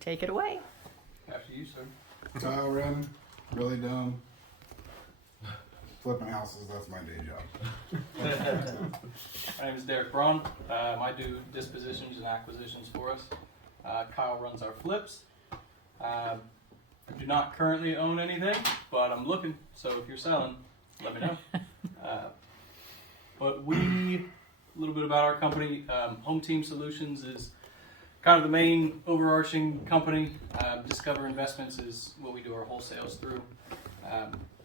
Take it away. After you, sir. Tile running, really dumb. Flipping houses, that's my day job. My name is Derek Braun. I do dispositions and acquisitions for us. Kyle runs our flips. I do not currently own anything, but I'm looking, so if you're selling, let me know. A little bit about our company. Hometeam Solutions is kind of the main overarching company. Discover Investments is what we do our wholesales through.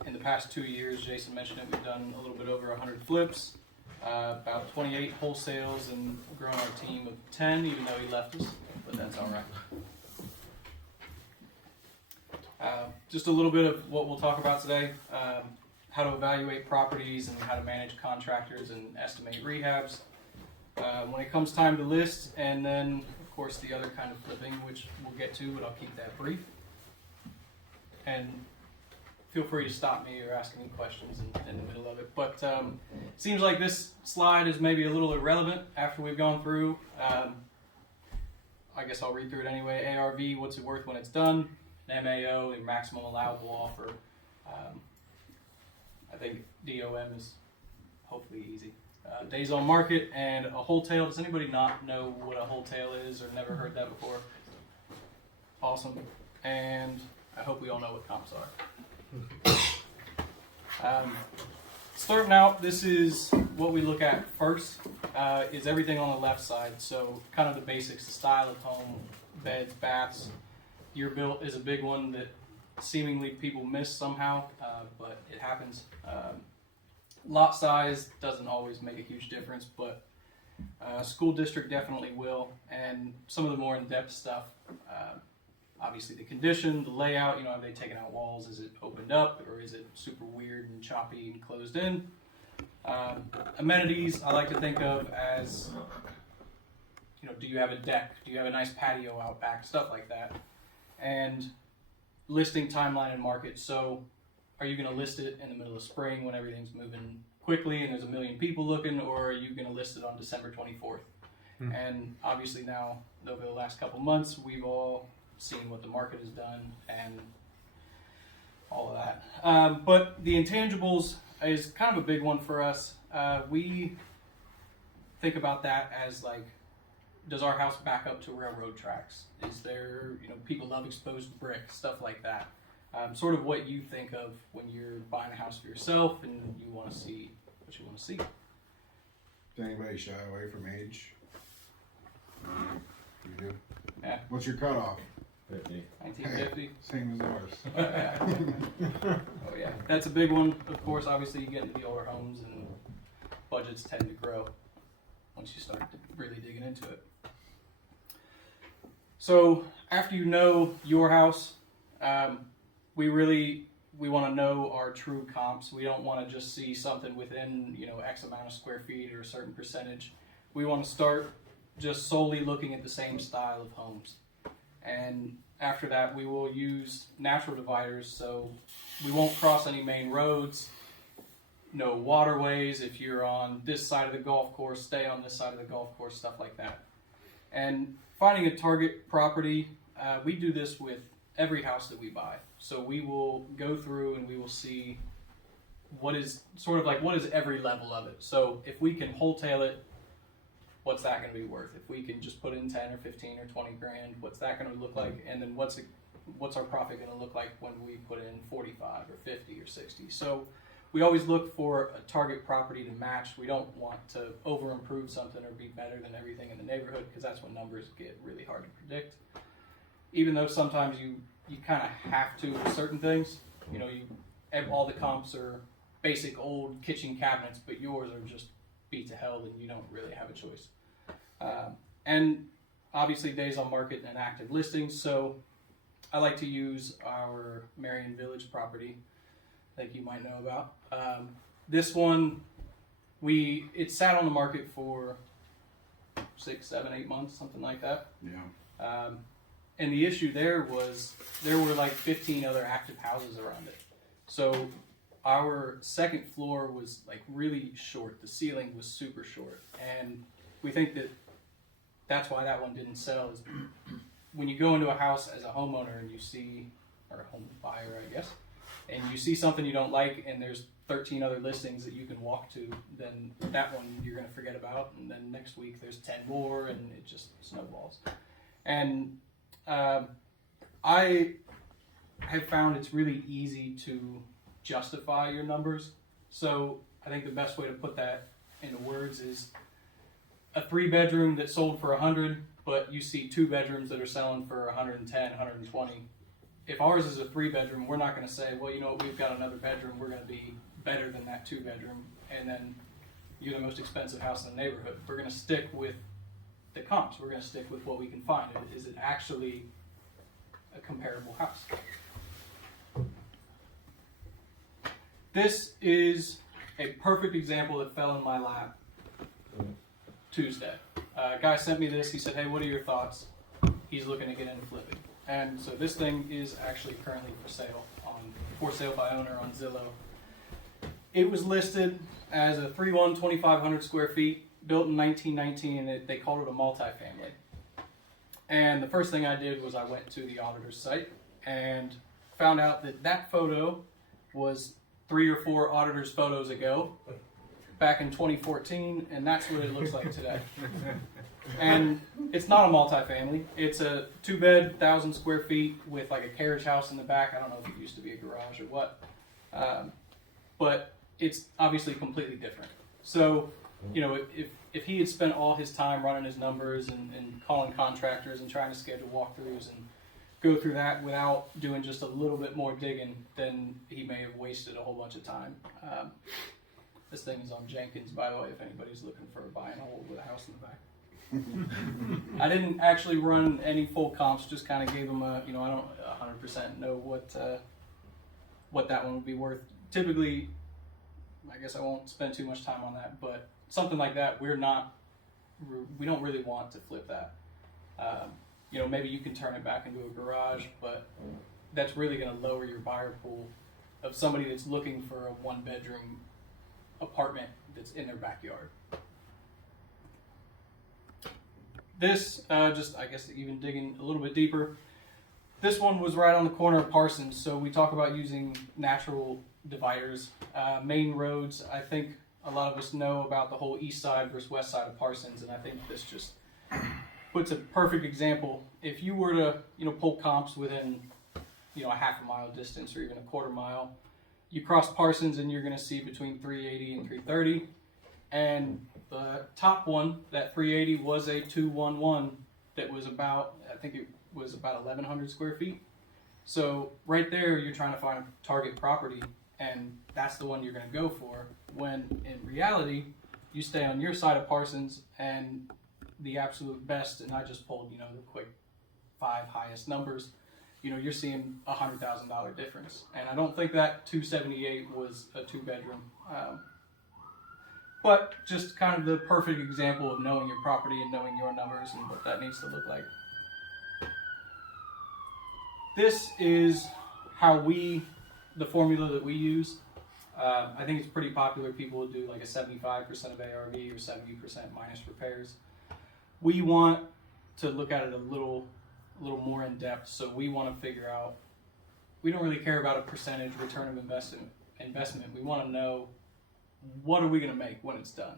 In the past 2 years, Jason mentioned it, we've done a little bit over 100 flips, about 28 wholesales, and grown our team of 10, even though he left us, but that's all right. Just a little bit of what we'll talk about today, how to evaluate properties and how to manage contractors and estimate rehabs. When it comes time to list, and then of course the other kind of flipping, which we'll get to, but I'll keep that brief. And feel free to stop me or ask any questions in the middle of it. But seems like this slide is maybe a little irrelevant after we've gone through. I guess I'll read through it anyway. ARV, what's it worth when it's done? MAO, the maximum allowable offer. I think DOM is hopefully easy. Days on market and a wholetail. Does anybody not know what a wholetail is or never heard that before? Awesome. And I hope we all know what comps are. Starting out, this is what we look at first, is everything on the left side. So kind of the basics, the style of home, beds, baths. Year built is a big one that seemingly people miss somehow, but it happens. Lot size doesn't always make a huge difference, but school district definitely will. And some of the more in-depth stuff, obviously the condition, the layout, have they taken out walls? Is it opened up or is it super weird and choppy and closed in? Amenities I like to think of as, do you have a deck? Do you have a nice patio out back? Stuff like that. And listing timeline and market. So are you going to list it in the middle of spring when everything's moving quickly and there's a million people looking, or are you going to list it on December 24th? And obviously now, over the last couple months, we've all seen what the market has done and all of that. But the intangibles is kind of a big one for us. We think about that as like, does our house back up to railroad tracks? Is there, people love exposed brick, stuff like that. Sort of what you think of when you're buying a house for yourself and you want to see what you want to see. Does anybody shy away from age? You do? Yeah. What's your cutoff? 1950. Hey, same as ours. Oh yeah, that's a big one. Of course, obviously you get into the older homes and budgets tend to grow once you start really digging into it. So after you know your house, we want to know our true comps. We don't want to just see something within, X amount of square feet or a certain percentage. We want to start just solely looking at the same style of homes. And after that, we will use natural dividers, so we won't cross any main roads, no waterways. If you're on this side of the golf course, stay on this side of the golf course, stuff like that. And finding a target property, we do this with every house that we buy. So we will go through and we will see what is every level of it. So if we can wholesale it, what's that going to be worth? If we can just put in 10 or 15 or 20 grand, what's that going to look like? And then what's our profit going to look like when we put in 45 or 50 or 60? So we always look for a target property to match. We don't want to over improve something or be better than everything in the neighborhood, because that's when numbers get really hard to predict. Even though sometimes you kind of have to with certain things, all the comps are basic old kitchen cabinets, but yours are just beat to hell, and you don't really have a choice. And obviously days on market and active listings. So I like to use our Marion Village property that you might know about. This one, it sat on the market for 6, 7, 8 months, something like that. Yeah. And the issue there was there were like 15 other active houses around it. So our second floor was like really short. The ceiling was super short. And we think that that's why that one didn't sell. Is when you go into a house as a homeowner and you see, or a home buyer, I guess, and you see something you don't like and there's 13 other listings that you can walk to, then that one you're going to forget about, and then next week there's 10 more, and it just snowballs. And I have found it's really easy to justify your numbers. So I think the best way to put that into words is a 3-bedroom that sold for 100, but you see 2 bedrooms that are selling for 110, 120. If ours is a 3-bedroom, we're not going to say, well, you know what, we've got another bedroom, we're going to be better than that 2-bedroom, and then you're the most expensive house in the neighborhood. We're going to stick with the comps. We're going to stick with what we can find. Is it actually a comparable house? This is a perfect example that fell in my lap Tuesday. A guy sent me this. He said, hey, what are your thoughts? He's looking to get into flipping. And so this thing is actually currently for sale by owner on Zillow. It was listed as a 3-1, 2,500 square feet, built in 1919, and they called it a multifamily. And the first thing I did was I went to the auditor's site and found out that that photo was 3 or 4 auditors' photos ago, back in 2014, and that's what it looks like today. And it's not a multifamily. It's a 2-bed, 1,000 square feet with like a carriage house in the back. I don't know if it used to be a garage or what. But it's obviously completely different. So, you know, if he had spent all his time running his numbers and calling contractors and trying to schedule walkthroughs and go through that without doing just a little bit more digging, then he may have wasted a whole bunch of time. This thing is on Jenkins, by the way, if anybody's looking for a buy and hold with a house in the back. I didn't actually run any full comps, just kind of gave them a, you know, I don't 100% know what that one would be worth. Typically, I guess I won't spend too much time on that, but something like that, we don't really want to flip that. You know, maybe you can turn it back into a garage, but that's really going to lower your buyer pool of somebody that's looking for a 1-bedroom apartment that's in their backyard. This, just I guess even digging a little bit deeper, this one was right on the corner of Parsons, so we talk about using natural dividers. Main roads, I think a lot of us know about the whole east side versus west side of Parsons, and I think this just puts a perfect example. If you were to, you know, pull comps within, you know, a half a mile distance or even a quarter mile, you cross Parsons and you're going to see between 380 and 330, and the top one, that 380, was a 211 that was about, I think it was about 1,100 square feet. So right there, you're trying to find a target property, and that's the one you're going to go for, when in reality, you stay on your side of Parsons, and the absolute best, and I just pulled, you know, the quick 5 highest numbers, you know, you're seeing $100,000 difference. And I don't think that 278 was a 2-bedroom. But just kind of the perfect example of knowing your property and knowing your numbers and what that needs to look like. This is how the formula that we use. I think it's pretty popular. People will do like a 75% of ARV or 70% minus repairs. We want to look at it a little more in depth. So we want to figure out, we don't really care about a percentage return of investment. We want to know, what are we going to make when it's done?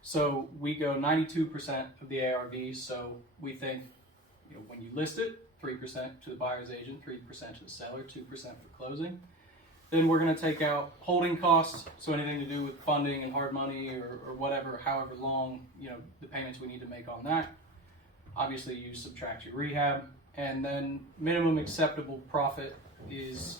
So we go 92% of the ARV. So we think, you know, when you list it, 3% to the buyer's agent, 3% to the seller, 2% for closing. Then we're going to take out holding costs, so anything to do with funding and hard money or whatever, however long, you know, the payments we need to make on that. Obviously, you subtract your rehab, and then minimum acceptable profit is,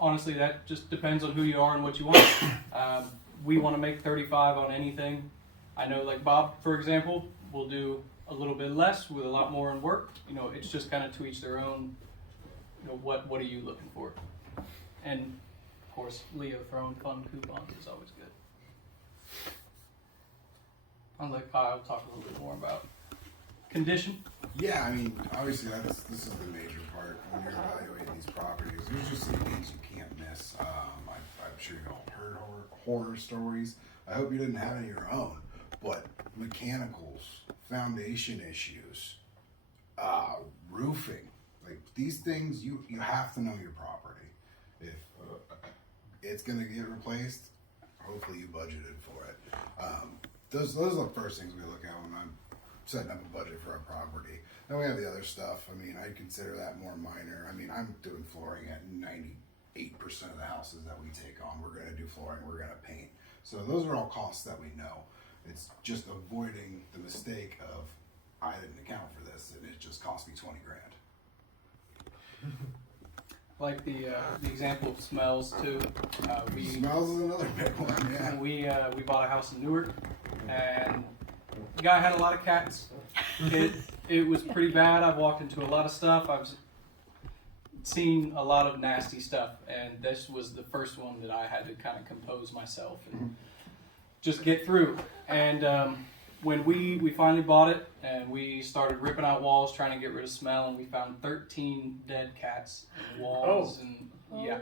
honestly, that just depends on who you are and what you want. We want to make 35 on anything. I know, like Bob, for example, will do a little bit less with a lot more in work. You know, it's just kind of to each their own. You know, what are you looking for? And of course, Leo throwing fun coupons is always good. I'll let Kyle talk a little bit more about condition. Yeah, I mean, obviously this is the major part when you're evaluating these properties. There's just some things you can't miss. I'm sure you all heard horror stories. I hope you didn't have any of your own, but mechanicals, foundation issues, roofing, like these things, you have to know your property. If it's gonna get replaced, hopefully you budgeted for it. Those are the first things we look at when I'm setting up a budget for a property. Then we have the other stuff. I mean, I consider that more minor. I mean, I'm doing flooring at 98% of the houses that we take on. We're gonna do flooring, we're gonna paint. So those are all costs that we know. It's just avoiding the mistake of, I didn't account for this and it just cost me 20 grand. Like the example of smells too. Smells is another big one, yeah. We bought a house in Newark, and the guy had a lot of cats. It was pretty bad. I've walked into a lot of stuff. I've seen a lot of nasty stuff, and this was the first one that I had to kind of compose myself and just get through. And when we finally bought it, and we started ripping out walls, trying to get rid of smell, and we found 13 dead cats in the walls, and yeah,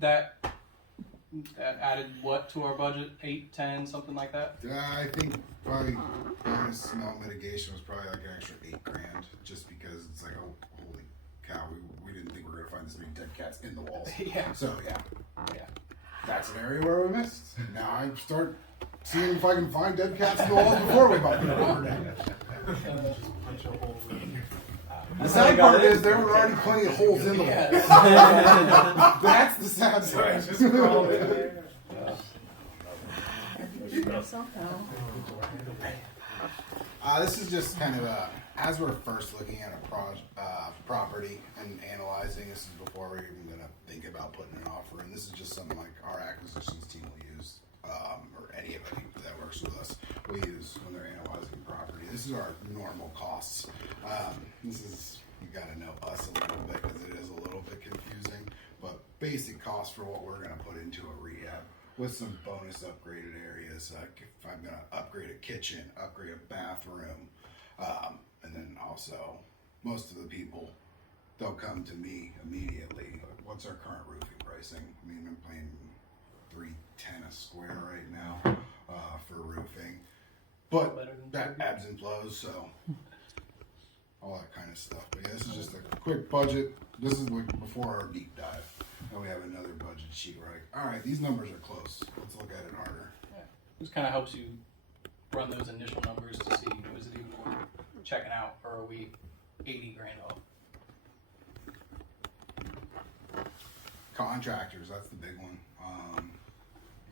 that added what to our budget? 8, 10, something like that. I think probably bonus smell mitigation was probably like an extra 8 grand, just because it's like, oh, holy cow, we didn't think we were gonna find this many dead cats in the walls. Yeah. So yeah, Yeah. that's an area where we missed. Now I start seeing if I can find dead cats in the walls before we buy the property. The sad part is there were already plenty of holes in the walls. That's the sad side. Just crawl in there. This is just kind of as we're first looking at a property and analyzing. This is before we're even going to think about putting an offer in. This is just something like our acquisitions team will use, or any of it that works with us will use when they're analyzing property. This is our normal costs. This is, you got to know us a little bit because it is a little bit confusing, but basic cost for what we're going to put into a rehab with some bonus upgraded areas. If I'm going to upgrade a kitchen, upgrade a bathroom, and then also most of the people, they'll come to me immediately. What's our current roofing pricing? I mean, I'm paying $310 a square right now for roofing, but that ebbs and flows, so all that kind of stuff. But yeah, this is just a quick budget. This is like before our deep dive. And we have another budget sheet, right? All right, these numbers are close. Let's look at it harder. Yeah. This kind of helps you run those initial numbers to see, is it even worth checking out, or are we 80 grand off? Contractors, that's the big one. I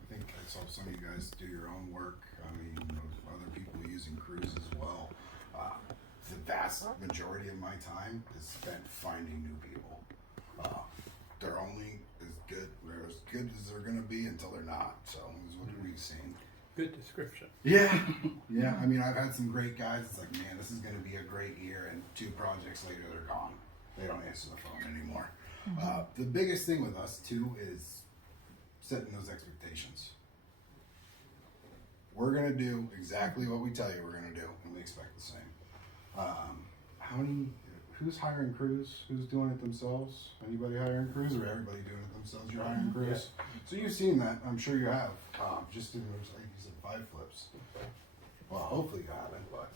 think I saw some of you guys do your own work. I mean, other people using crews as well. The vast majority of my time is spent finding new people. They're only they're as good as they're gonna be until they're not. So this is what we've seen. Good description. Yeah, yeah. I mean, I've had some great guys. It's like, man, this is gonna be a great year, and 2 projects later, they're gone. They don't answer the phone anymore. The biggest thing with us too is setting those expectations. We're gonna do exactly what we tell you we're gonna do, and we expect the same. Who's hiring crews? Who's doing it themselves? Anybody hiring crews, or everybody doing it themselves? You're hiring crews. Yeah. So you've seen that, I'm sure you have. Just in those, like you said, 5 flips. Well, hopefully you haven't, but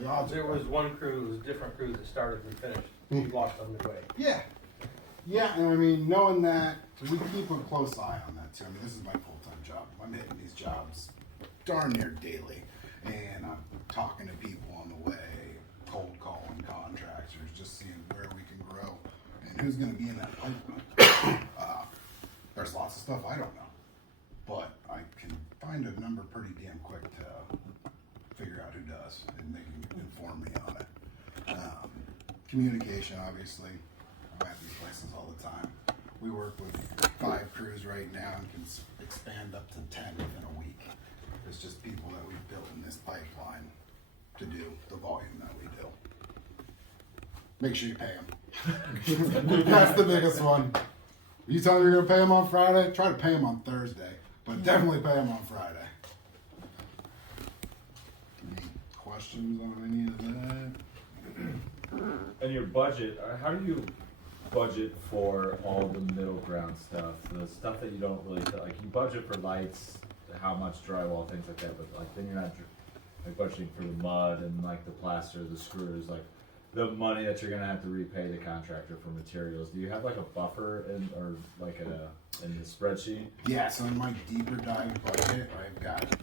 the odds There are was one crew, it was different crews that started and finished. We lost on the way. Yeah. Yeah, and I mean, knowing that, we keep a close eye on that too. I mean, this is my full-time job. I'm hitting these jobs darn near daily, and I'm talking to people on the way, cold calling contractors, just seeing where we can grow and who's going to be in that pipeline. There's lots of stuff I don't know, but I can find a number pretty damn quick to figure out who does, and they can inform me on it. Communication, obviously. I'm at these places all the time. We work with 5 crews right now and can expand up to 10 within a week. It's just people that we've built in this pipeline to do the volume that we do. Make sure you pay them. That's the biggest one. You tell me you're going to pay them on Friday, try to pay them on Thursday, but definitely pay them on Friday. Any questions on any of that? And your budget, how do you budget for all the middle ground stuff, the stuff that you don't really, like you budget for lights, how much drywall, things like that, but like then you're not like budgeting for the mud and like the plaster, the screws, like the money that you're gonna have to repay the contractor for materials, do you have like a buffer in the spreadsheet? Yeah, so in my deeper dive budget, I've got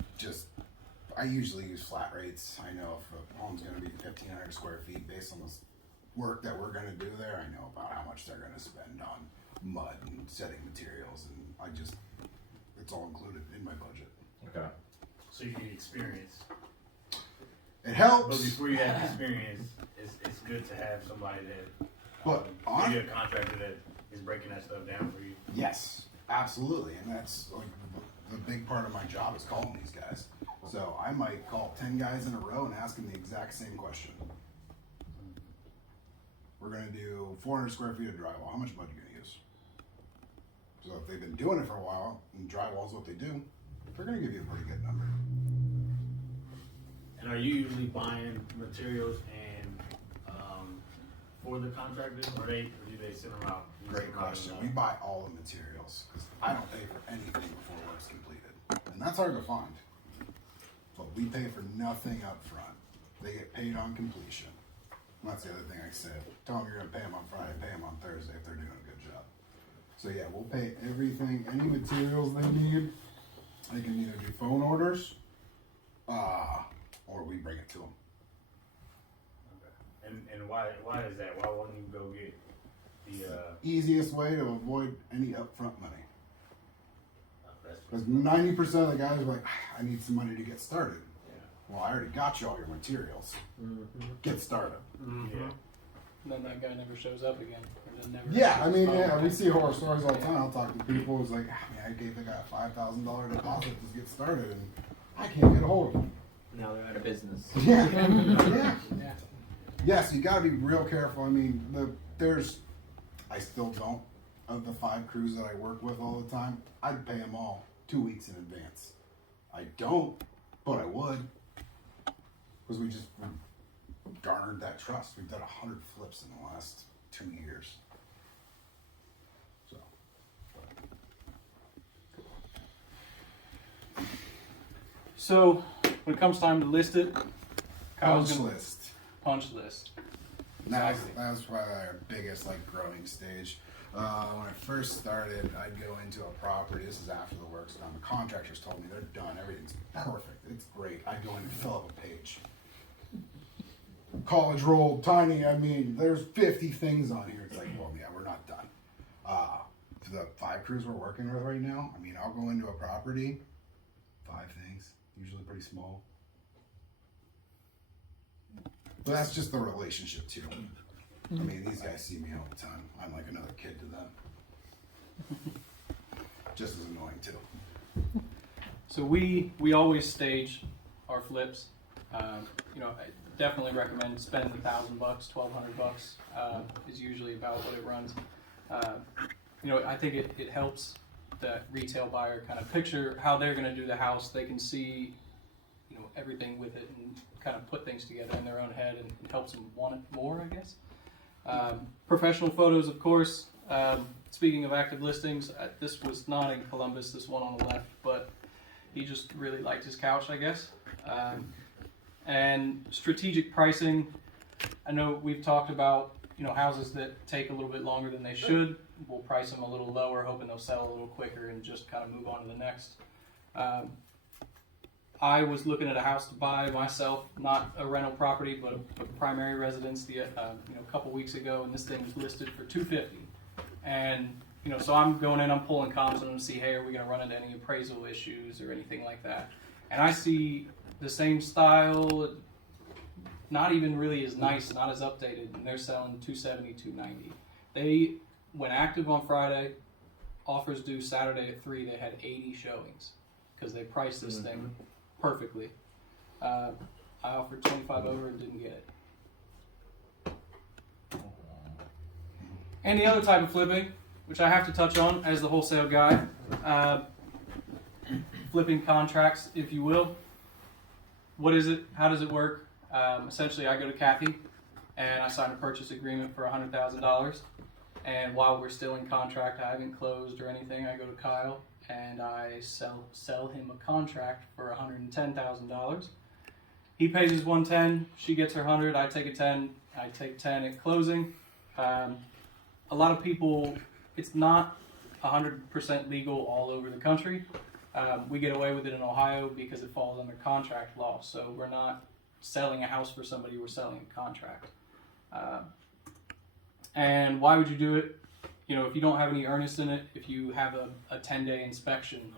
I usually use flat rates. I know if a home's gonna be 1,500 square feet based on this work that we're gonna do there, I know about how much they're gonna spend on mud and setting materials, and it's all included in my budget. Okay. So you need experience. It helps. But before you have experience, it's good to have somebody that But maybe a contractor that is breaking that stuff down for you. Yes, absolutely, and that's like the big part of my job is calling these guys. So I might call 10 guys in a row and ask them the exact same question. We're gonna do 400 square feet of drywall. How much mud are you gonna use? So if they've been doing it for a while and drywall is what they do, they're gonna give you a pretty good number. And are you usually buying materials and for the contractors, or do they send them out? Great question. We buy all the materials because I don't pay for anything before work's completed, and that's hard to find. But we pay for nothing up front. They get paid on completion. And that's the other thing I said. Tell them you're going to pay them on Friday, pay them on Thursday if they're doing a good job. So yeah, we'll pay everything, any materials they need. They can either do phone orders, or we bring it to them. Okay. And why is that? Why wouldn't you go get the? Easiest way to avoid any upfront money. That's Because 90% of the guys are like, I need some money to get started. yeah. Well, I already got you all your materials. Get started. Yeah. And then that guy never shows up again. Or then never Yeah, I mean, Oh, yeah, we okay. see horror stories all the time. I'll talk to people who's like, I gave the guy a $5,000 deposit to get started, and I can't get a hold of him. Now they're out of business. Yeah, yeah. Yeah. Yes, you got to be real careful. I mean, I still don't. Of the 5 crews that I work with all the time, I'd pay them all 2 weeks in advance. I don't, but I would, because we garnered that trust. We've done 100 flips in the last 2 years. So. So when it comes time to list it, Kyle's Punch gonna list. punch list. That was probably our biggest growing stage. When I first started, I'd go into a property. This is after the work's done. The contractors told me they're done. Everything's perfect. It's great. I'd go in and fill up a page. College rolled, tiny. I mean, there's 50 things on here. It's like, well, yeah, we're not done. For the 5 crews we're working with right now, I mean, I'll go into a property, 5 things, usually pretty small. But that's just the relationship too. I mean, these guys see me all the time. I'm like another kid to them. Just as annoying too. So we always stage our flips. I definitely recommend spending $1,000, $1,200 is usually about what it runs. I think it helps the retail buyer kind of picture how they're going to do the house. They can see, everything with it and kind of put things together in their own head, and it helps them want it more, I guess. Professional photos, of course. Speaking of active listings, this was not in Columbus, this one on the left, but he just really liked his couch, I guess. And strategic pricing. I know we've talked about, houses that take a little bit longer than they should. We'll price them a little lower, hoping they'll sell a little quicker and just kind of move on to the next. I was looking at a house to buy myself, not a rental property, but a primary residence, a couple weeks ago, and this thing was listed for $250. And so I'm going in, I'm pulling comps on them to see, hey, are we going to run into any appraisal issues or anything like that? And I see the same style, not even really as nice, not as updated, and they're selling $270, $290. They went active on Friday, offers due Saturday at 3. They had 80 showings because they priced this thing perfectly. I offered 25 over and didn't get it. And the other type of flipping, which I have to touch on as the wholesale guy, flipping contracts, if you will. What is it? How does it work? Essentially, I go to Kathy and I sign a purchase agreement for $100,000. And while we're still in contract, I haven't closed or anything, I go to Kyle and I sell him a contract for $110,000. He pays his $110, she gets her $100, I take a $10, I take 10 at closing. A lot of people, it's not 100% legal all over the country. We get away with it in Ohio because it falls under contract law. So we're not selling a house for somebody, we're selling a contract. And why would you do it? You know, if you don't have any earnest in it, if you have a 10-day inspection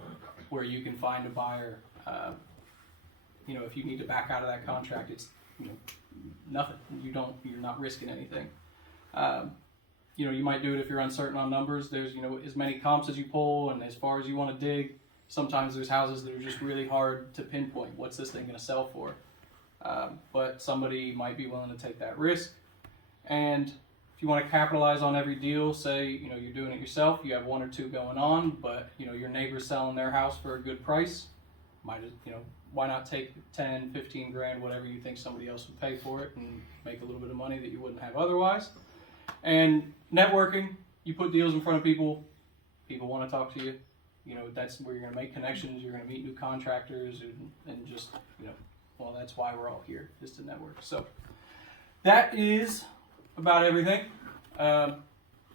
where you can find a buyer, you know, if you need to back out of that contract, it's, you know, nothing. You're not risking anything. You know, you might do it if you're uncertain on numbers. There's, you know, as many comps as you pull and as far as you want to dig. Sometimes there's houses that are just really hard to pinpoint. What's this thing going to sell for? But somebody might be willing to take that risk. And if you want to capitalize on every deal, say, you know, you're doing it yourself, you have one or two going on, but, you know, your neighbor's selling their house for a good price, you know, why not take 10, 15 grand, whatever you think somebody else would pay for it, and make a little bit of money that you wouldn't have otherwise. And networking, you put deals in front of people, people want to talk to you. You know, that's where you're going to make connections, you're going to meet new contractors, and just, you know, well, that's why we're all here, is to network. So that is about everything.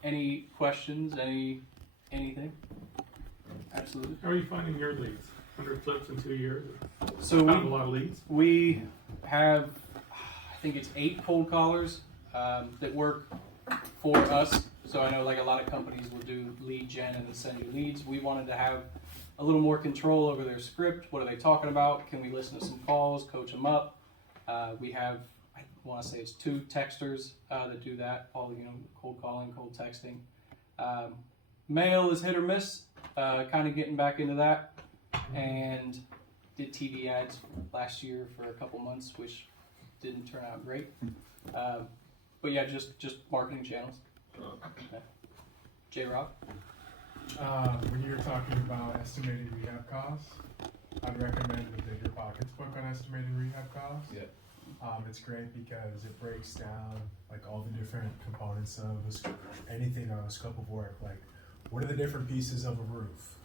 Any questions? Anything? Absolutely. How are you finding your leads? 100 flips in 2 years? So Found a lot of leads. we have, I think it's 8 cold callers that work for us. So I know like a lot of companies will do lead gen and then send you leads. We wanted to have a little more control over their script. What are they talking about? Can we listen to some calls, coach them up? We have, I want to say it's 2 texters that do that, all, you know, cold calling, cold texting. Mail is hit or miss, kind of getting back into that, and did TV ads last year for a couple months, which didn't turn out great. But yeah, just marketing channels. J-Rob? When you're talking about estimating rehab costs, I'd recommend the Bigger Pockets book on estimating rehab costs. Yeah. It's great because it breaks down like all the different components of anything on a scope of work. Like, what are the different pieces of a roof,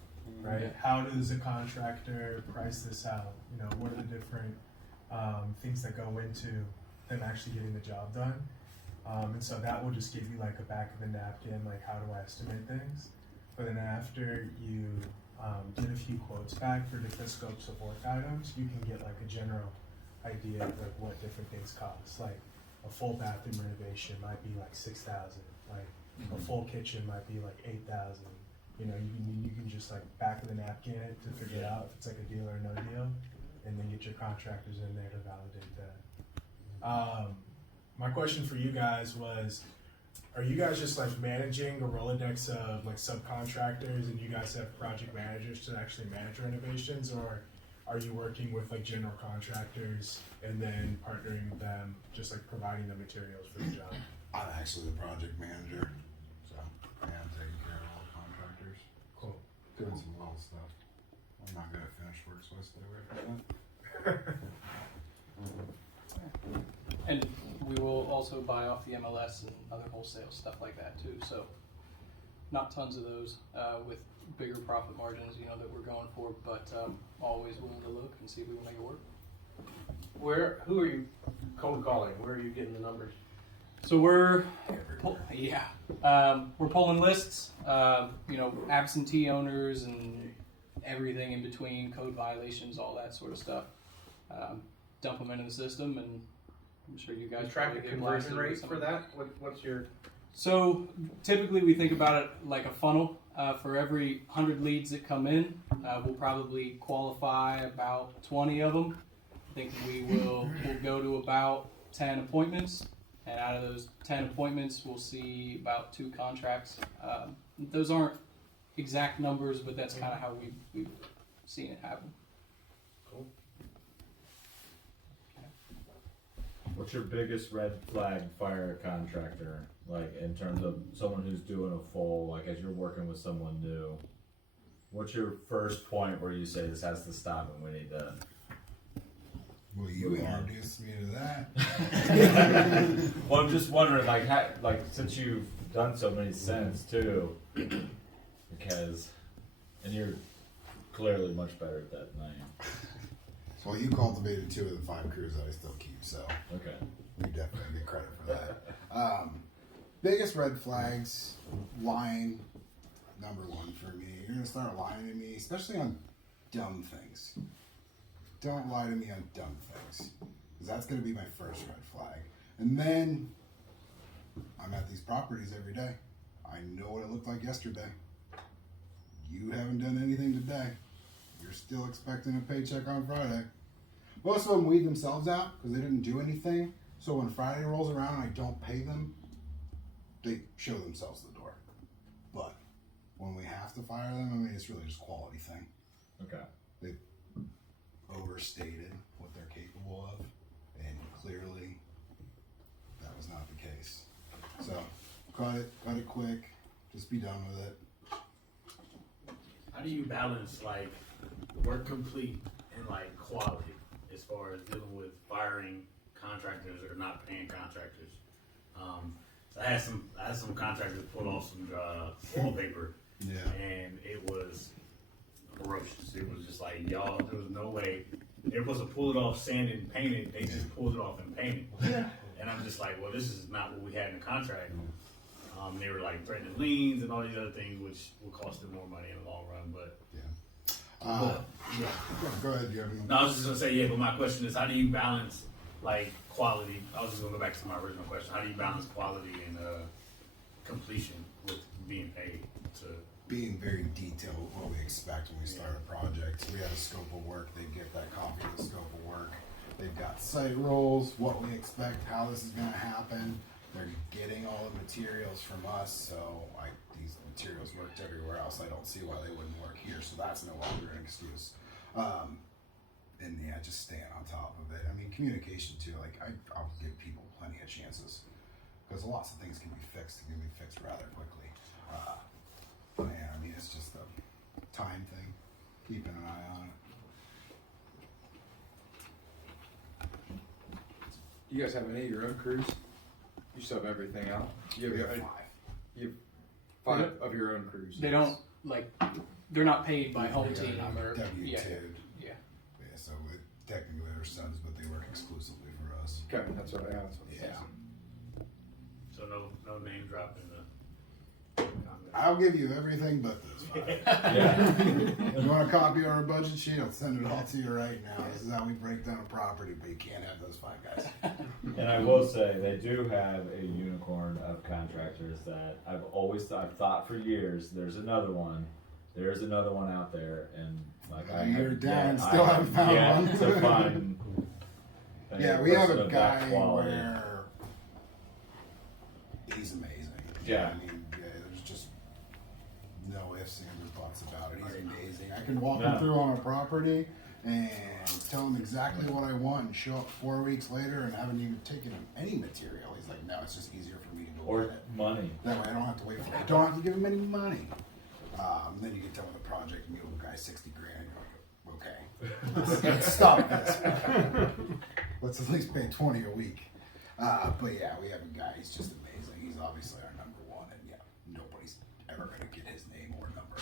right? Yeah. How does a contractor price this out? You know, what are the different things that go into them actually getting the job done? And so that will just give you like a back of the napkin, like how do I estimate things? But then after you get a few quotes back for different scopes of work items, you can get like a general idea of like what different things cost. Like a full bathroom renovation might be like $6,000. Like a full kitchen might be like $8,000. You know, you can just like back of the napkin it to figure out if it's like a deal or no deal, and then get your contractors in there to validate that. My question for you guys was, are you guys just like managing a Rolodex of like subcontractors and you guys have project managers to actually manage renovations, or are you working with like general contractors and then partnering with them, just like providing the materials for the job? I'm actually the project manager, so yeah, I'm taking care of all the contractors. Cool. Doing some little stuff. I'm not good at finished work, so I stay away from that. And we will also buy off the MLS and other wholesale stuff like that too. So not tons of those with bigger profit margins, you know, that we're going for, but always willing to look and see if we can make it work. Who are you cold calling? Where are you getting the numbers? So we're pulling lists, you know, absentee owners and everything in between, code violations, all that sort of stuff. Dump them into the system, and I'm sure you guys You track the probably get conversion blasted with rate some for of that? What's your? So typically we think about it like a funnel. For every 100 leads that come in, we'll probably qualify about 20 of them. I think we'll go to about 10 appointments, and out of those 10 appointments, we'll see about 2 contracts. Those aren't exact numbers, but that's kind of how we've seen it happen. Cool. What's your biggest red flag fire contractor, like in terms of someone who's doing a full, like as you're working with someone new? What's your first point where you say this has to stop and we need to? Well, you introduced me to that. Well, I'm just wondering, like since you've done so many sins too, because, and you're clearly much better at that than I am. Well, you cultivated 2 of the 5 crews that I still keep, so. Okay. We definitely get credit for that. Biggest red flags, lying, number one for me. You're gonna start lying to me, especially on dumb things. Don't lie to me on dumb things, because that's gonna be my first red flag. And then I'm at these properties every day. I know what it looked like yesterday. You haven't done anything today. You're still expecting a paycheck on Friday. Most of them weed themselves out because they didn't do anything. So when Friday rolls around and I don't pay them, they show themselves the door. But when we have to fire them, I mean, it's really just a quality thing. Okay. They overstated what they're capable of, and clearly that was not the case. So cut it quick, just be done with it. How do you balance like work complete and like quality as far as dealing with firing contractors or not paying contractors? So I had some contractors pull off some wallpaper, and it was ferocious. It was just like, y'all, there was no way they were supposed to pull it off, sand it and paint it. They just pulled it off and painted. And I'm just like, well, this is not what we had in the contract. They were like threatening liens and all these other things, which will cost them more money in the long run. But yeah. Go ahead, you have any- No, I was just gonna say, yeah, but my question is, how do you balance like quality? I was just gonna go back to my original question. How do you balance quality and completion with being paid to? Being very detailed with what we expect when we start a project. We have a scope of work. They get that copy of the scope of work. They've got site rules, what we expect, how this is going to happen. They're getting all the materials from us, so these materials worked everywhere else. I don't see why they wouldn't work here, so that's no longer an excuse. And yeah, just staying on top of it. I mean, communication too. Like I'll give people plenty of chances because lots of things can be fixed and can be fixed rather quickly. Yeah, I mean, it's just a time thing. Keeping an eye on it. You guys have any of your own crews? You sub everything out? You We have, have your- 5. you have 5 of your own crews. They don't like. They're not paid by Hometeam Yeah, or W2. yeah. Yeah, so technically they're subs, but they work exclusively for us. Okay, that's what I asked. Yeah. So no name dropping the. I'll give you everything but those 5. Yeah. You want a copy of our budget sheet? I'll send it all to you right now. This is how we break down a property, but you can't have those 5 guys. And I will say they do have a unicorn of contractors that I've thought for years. There's another one out there, and like I You're have down, yet- still I haven't found yet one. to find. Yeah, we have person a of that guy quality. where he's amazing. Yeah. I mean, there's just no ifs, ands, or buts about it. He's amazing. I can walk him through on a property and tell him exactly what I want and show up 4 weeks later and haven't even taken him any material. He's like, no, it's just easier for me to go Or get it. money. That way I don't have to wait for it. I don't have to give him any money. Then you get done with the project and you owe the guy 60 grand. You're like, okay, let's stop this. Let's at least pay 20 a week. But yeah, we have a guy, he's just amazing. He's obviously our number one, and yeah, nobody's ever gonna get his name or number.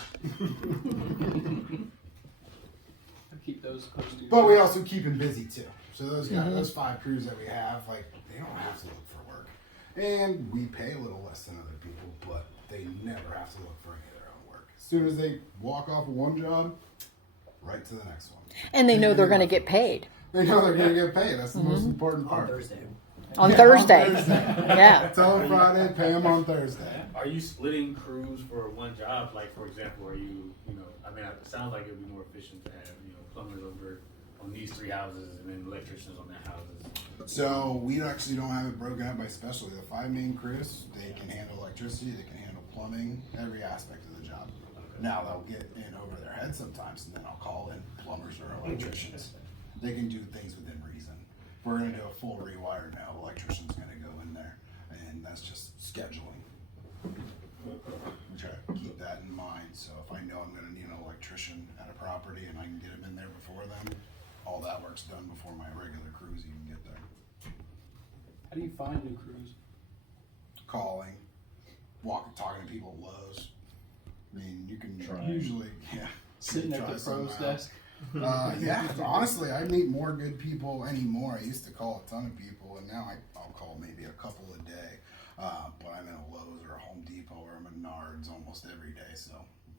Keep those close to. But we also keep him busy too. So those guys, those 5 crews that we have, like, they don't have to look for work. And we pay a little less than other people, but they never have to look for any of their own work. As soon as they walk off of one job, right to the next one. And they know they're going to get paid They know they're gonna get paid. That's the most important part. on Yeah, Thursday. On Thursday. Yeah. Tell them Friday, pay them on Thursday. Are you splitting crews for one job? Like, for example, are you, I mean, it sounds like it would be more efficient to have, plumbers over on these 3 houses and then electricians on their houses. So we actually don't have it broken up by specialty. The 5 main crews, they can handle electricity, they can handle plumbing, every aspect of the job. Now they'll get in over their head sometimes, and then I'll call in plumbers or electricians. They can do things within reason. If we're gonna do a full rewire now, the electrician's gonna go in there, and that's just scheduling. We try to keep that in mind, so if I know I'm gonna need an electrician at a property and I can get him in there before them, all that work's done before my regular crews even get there. How do you find new crews? Calling, talking to people at Lowe's. I mean, you can Trying. usually, Sitting at try the something pros out. desk. Yeah, honestly, I meet more good people anymore. I used to call a ton of people, and now I'll call maybe a couple a day. But I'm in a Lowe's or a Home Depot or I'm in Nards almost every day, so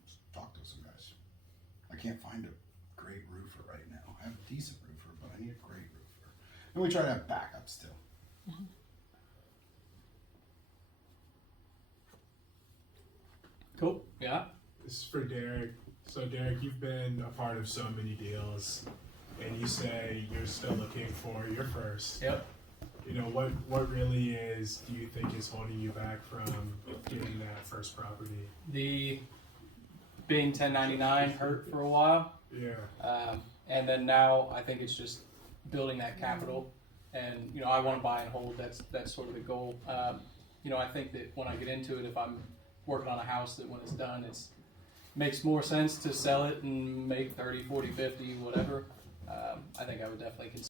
just talk to some guys. I can't find a great roofer right now. I have a decent roofer, but I need a great roofer. And we try to have backups too. Cool. Yeah. This is for Derek. So Derek, you've been a part of so many deals, and you say you're still looking for your first. Yep. You know, what really is, do you think is holding you back from getting that first property? The being 1099 hurt for a while. Yeah. And then now I think it's just building that capital, and you know I want to buy and hold. That's sort of the goal. You know I think that when I get into it, if I'm working on a house, that when it's done, it's makes more sense to sell it and make 30, 40, 50, whatever. I think I would definitely consider